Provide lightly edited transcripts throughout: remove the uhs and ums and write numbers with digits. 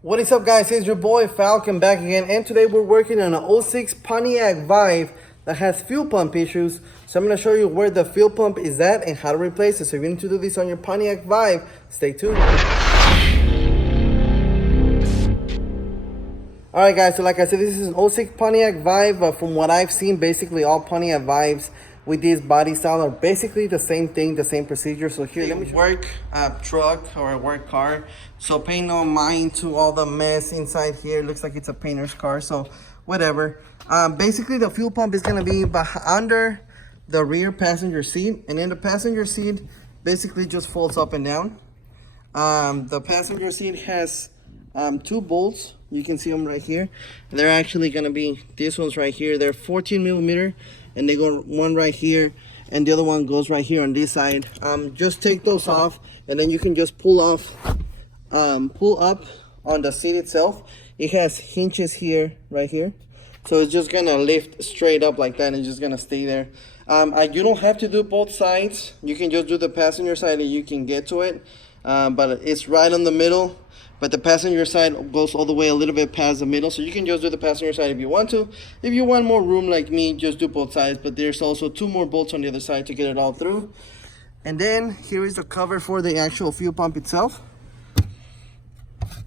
What is up, guys? It's your boy Falcon back again, and today we're working on an '06 Pontiac Vibe that has fuel pump issues. So I'm going to show you where the fuel pump is at and how to replace it. So if you need to do this on your Pontiac Vibe, stay tuned. Alright guys, so like I said, this is an '06 Pontiac Vibe, but from what I've seen, basically all Pontiac Vibes with this body style are basically the same thing, the same procedure. So here, let me work truck or a work car. So pay no mind to all the mess inside here. Looks like it's a painter's car, so whatever. Basically the fuel pump is gonna be under the rear passenger seat, and then the passenger seat basically just folds up and down. The passenger seat has two bolts. You can see them right here. They're actually gonna be these ones right here. They're 14 millimeter, and they go one right here, and the other one goes right here on this side. Just take those off, and then you can just pull up on the seat itself. It has hinges here, right here, so it's just gonna lift straight up like that, and it's just gonna stay there. You don't have to do both sides. You can just do the passenger side, and you can get to it. But it's right on the middle. But the passenger side goes all the way a little bit past the middle, so you can just do the passenger side if you want to. If you want more room like me, just do both sides. But there's also two more bolts on the other side to get it all through. And then here is the cover for the actual fuel pump itself.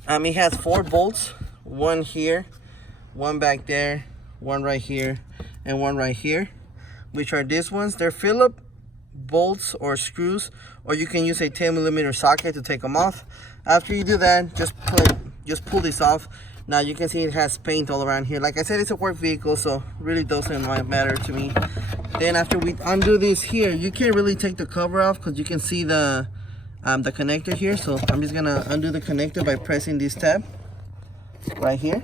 It has 4 bolts, one here, one back there, one right here, and one right here, which are these ones. They're Phillips bolts or screws, or you can use a 10 millimeter socket to take them off. After you do that, just pull this off. Now you can see it has paint all around here. Like I said, it's a work vehicle, so really doesn't matter to me. Then after we undo this here, you can't really take the cover off because you can see the connector here. So I'm just gonna undo the connector by pressing this tab right here.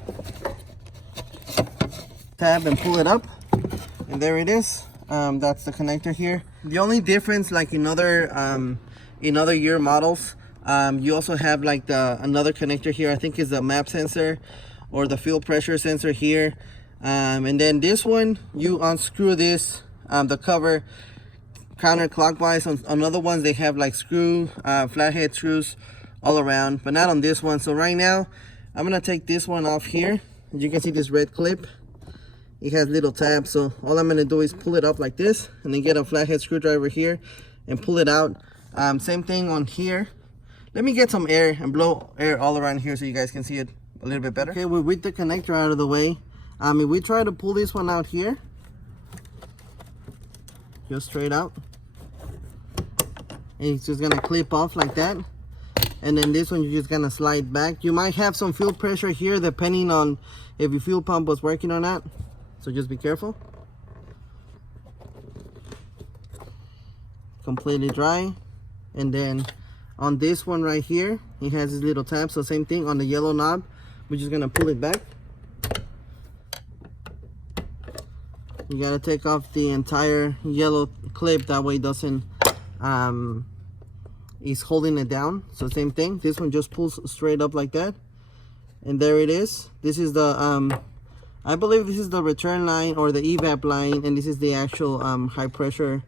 Tab and pull it up, and there it is. That's the connector here. The only difference, like in other year models, you also have like another connector here. I think is the map sensor or the fuel pressure sensor here. And then this one, you unscrew this, the cover counterclockwise. On other ones, they have like flathead screws all around, but not on this one. So right now, I'm gonna take this one off here. As you can see, this red clip, it has little tabs. So all I'm gonna do is pull it up like this, and then get a flathead screwdriver here and pull it out. Same thing on here. Let me get some air and blow air all around here so you guys can see it a little bit better. Okay, with the connector out of the way, if we try to pull this one out here, just straight out, and it's just gonna clip off like that. And then this one, you're just gonna slide back. You might have some fuel pressure here depending on if your fuel pump was working or not, so just be careful. Completely dry. And then on this one right here, it has this little tab. So same thing on the yellow knob, we're just gonna pull it back. You gotta take off the entire yellow clip, that way it doesn't is holding it down. So same thing, this one just pulls straight up like that, and there it is. This is the I believe this is the return line or the evap line, and this is the actual high pressure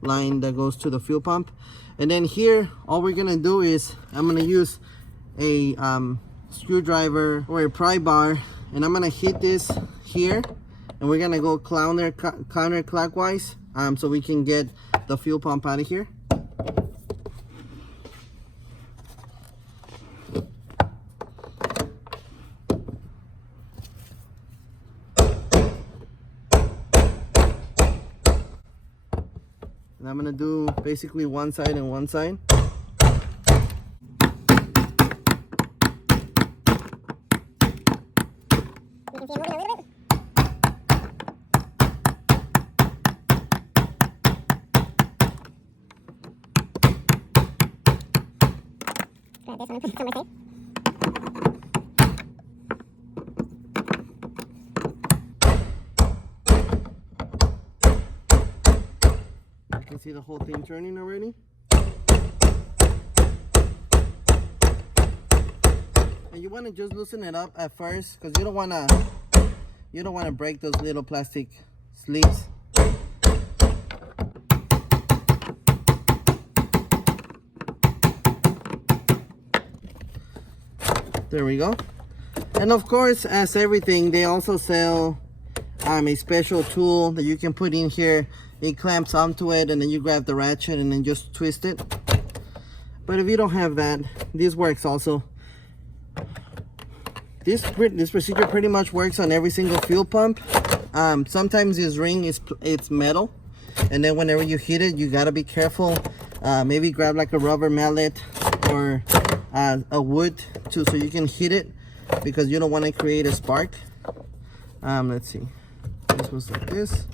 line that goes to the fuel pump. And then here, all we're gonna do is I'm gonna use a screwdriver or a pry bar, and I'm gonna hit this here, and we're gonna go counterclockwise, so we can get the fuel pump out of here. And I'm gonna do basically one side and one side. You can see the whole thing turning already. And you want to just loosen it up at first, because you don't want to break those little plastic sleeves. There we go. And of course, as everything, they also sell a special tool that you can put in here. It clamps onto it, and then you grab the ratchet and then just twist it. But if you don't have that, this works also. This procedure pretty much works on every single fuel pump. Sometimes this ring it's metal, and then whenever you hit it, you gotta be careful. Maybe grab like a rubber mallet or a wood too, so you can hit it, because you don't want to create a spark. Let's see. This was like this.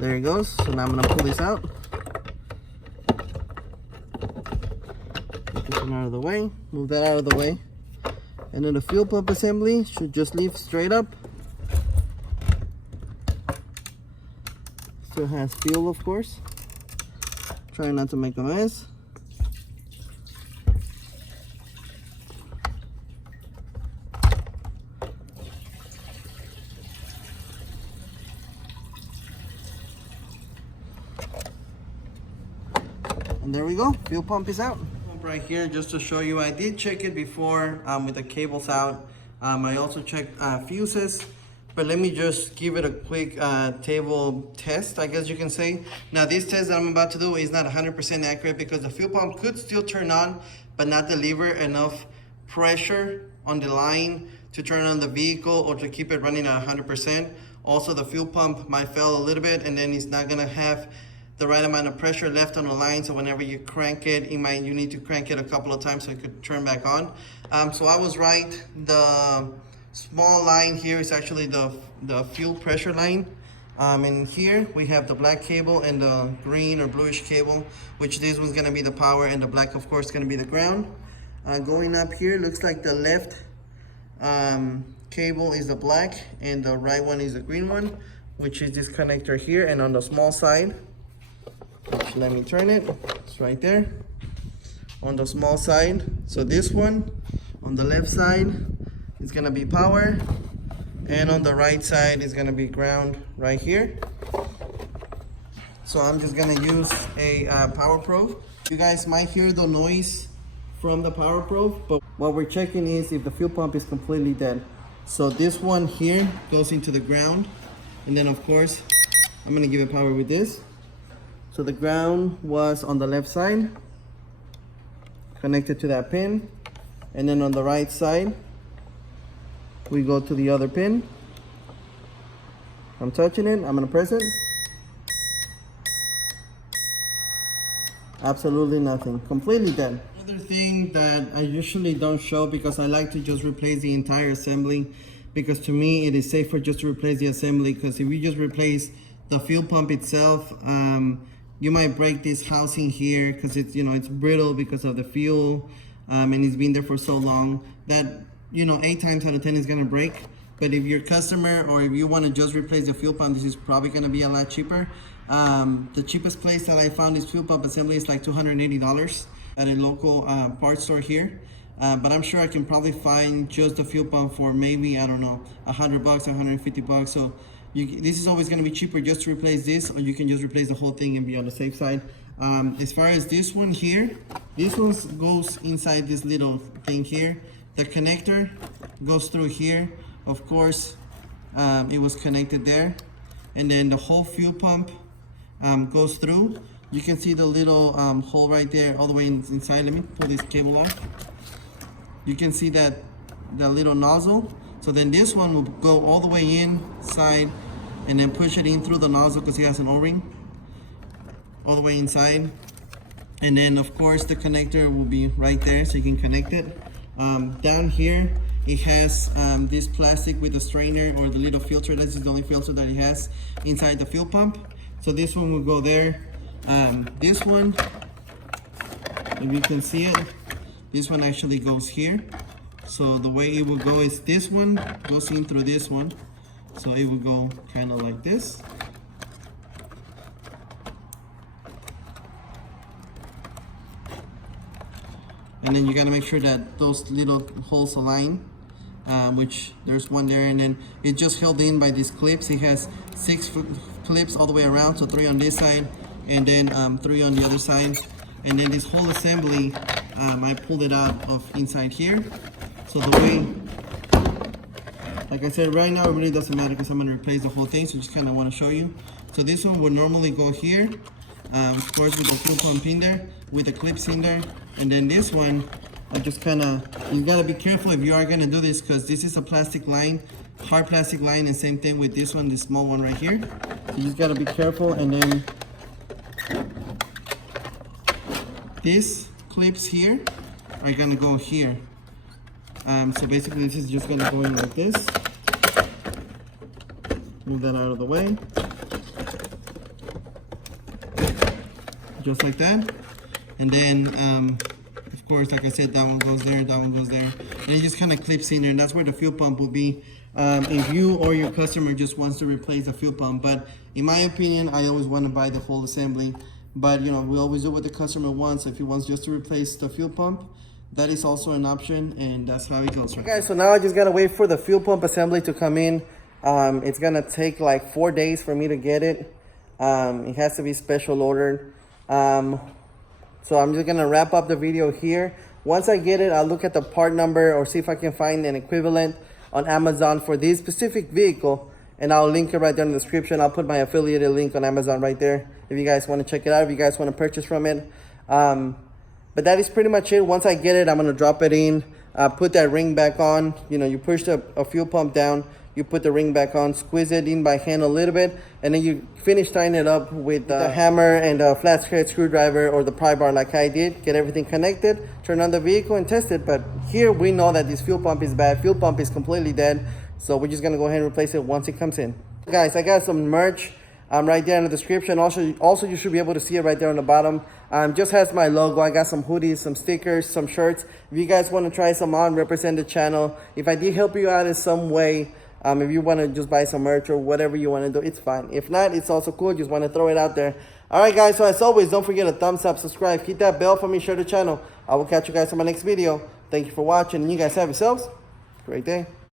There it goes. So now I'm gonna pull this out. Get this one out of the way. Move that out of the way. And then the fuel pump assembly should just leave straight up. Still has fuel, of course. Try not to make a mess. And there we go, fuel pump is out. Right here, just to show you, I did check it before with the cables out. I also checked fuses, but let me just give it a quick table test, I guess you can say. Now this test that I'm about to do is not 100% accurate, because the fuel pump could still turn on, but not deliver enough pressure on the line to turn on the vehicle or to keep it running at 100%. Also, the fuel pump might fail a little bit, and then it's not gonna have the right amount of pressure left on the line, so whenever you crank it, you need to crank it a couple of times so it could turn back on. So I was right. The small line here is actually the fuel pressure line. And here we have the black cable and the green or bluish cable, which this one's gonna be the power, and the black, of course, gonna be the ground. Going up here, looks like the left cable is the black and the right one is the green one, which is this connector here. And on the small side, let me turn it, it's right there on the small side. So this one on the left side is gonna be power, and on the right side is gonna be ground right here. So I'm just gonna use a power probe. You guys might hear the noise from the power probe, but what we're checking is if the fuel pump is completely dead. So this one here goes into the ground, and then of course I'm gonna give it power with this. So the ground was on the left side, connected to that pin. And then on the right side, we go to the other pin. I'm touching it, I'm gonna press it. Absolutely nothing, completely dead. Another thing that I usually don't show, because I like to just replace the entire assembly, because to me it is safer just to replace the assembly, because if you just replace the fuel pump itself, you might break this housing here, because it's, it's brittle because of the fuel, and it's been there for so long that 8 times out of 10 is gonna break. But if you're a customer, or if you want to just replace the fuel pump, this is probably gonna be a lot cheaper. The cheapest place that I found this fuel pump assembly is like $280 at a local parts store here. But I'm sure I can probably find just the fuel pump for maybe, I don't know, $100, $150. So this is always going to be cheaper just to replace this, or you can just replace the whole thing and be on the safe side. As far as this one here, this one goes inside this little thing here. The connector goes through here. Of course, it was connected there. And then the whole fuel pump goes through. You can see the little hole right there all the way inside. Let me pull this cable off. You can see that the little nozzle. So then this one will go all the way inside and then push it in through the nozzle, because it has an O-ring all the way inside. And then of course the connector will be right there, so you can connect it. Down here it has this plastic with the strainer, or the little filter. This is the only filter that it has inside the fuel pump. So this one will go there. This one, if you can see it, this one actually goes here. So the way it will go is this one goes in through this one. So it will go kind of like this. And then you gotta make sure that those little holes align, which there's one there, and then it's just held in by these clips. It has 6 clips all the way around, so 3 on this side, and then 3 on the other side. And then this whole assembly, I pulled it out of inside here. So the way, like I said, right now it really doesn't matter because I'm going to replace the whole thing, so just kind of want to show you. So this one would normally go here, of course with the fuel pump in there, with the clips in there, and then this one, I just kind of, you got to be careful if you are going to do this because this is a plastic line, hard plastic line, and same thing with this one, this small one right here. So you just got to be careful, and then these clips here are going to go here. So basically this is just going to go in like this. Move that out of the way. Just like that. And then, of course, like I said, that one goes there, that one goes there. And it just kind of clips in there, and that's where the fuel pump will be. If you or your customer just wants to replace the fuel pump. But in my opinion, I always want to buy the full assembly. But, you know, we always do what the customer wants. If he wants just to replace the fuel pump, that is also an option, and that's how it goes. Okay, guys, so now I just gotta wait for the fuel pump assembly to come in. It's gonna take like 4 days for me to get it. It has to be special ordered. So I'm just gonna wrap up the video here. Once I get it, I'll look at the part number or see if I can find an equivalent on Amazon for this specific vehicle, and I'll link it right there in the description. I'll put my affiliated link on Amazon right there if you guys want to check it out, if you guys want to purchase from it. But that is pretty much it. Once I get it, I'm gonna drop it in, put that ring back on. You know, you push a fuel pump down, you put the ring back on, squeeze it in by hand a little bit, and then you finish tying it up with the hammer and a flat thread screwdriver or the pry bar like I did. Get everything connected, turn on the vehicle and test it. But here we know that this fuel pump is bad. Fuel pump is completely dead. So we're just gonna go ahead and replace it once it comes in. Guys, I got some merch right there in the description. Also, you should be able to see it right there on the bottom. Just has my logo. I got some hoodies, some stickers, some shirts. If you guys want to try some on, represent the channel. If I did help you out in some way, if you want to just buy some merch or whatever you want to do, it's fine. If not, it's also cool. Just want to throw it out there. All right, guys. So as always, don't forget to thumbs up, subscribe, hit that bell for me, share the channel. I will catch you guys on my next video. Thank you for watching, and you guys have yourselves a great day.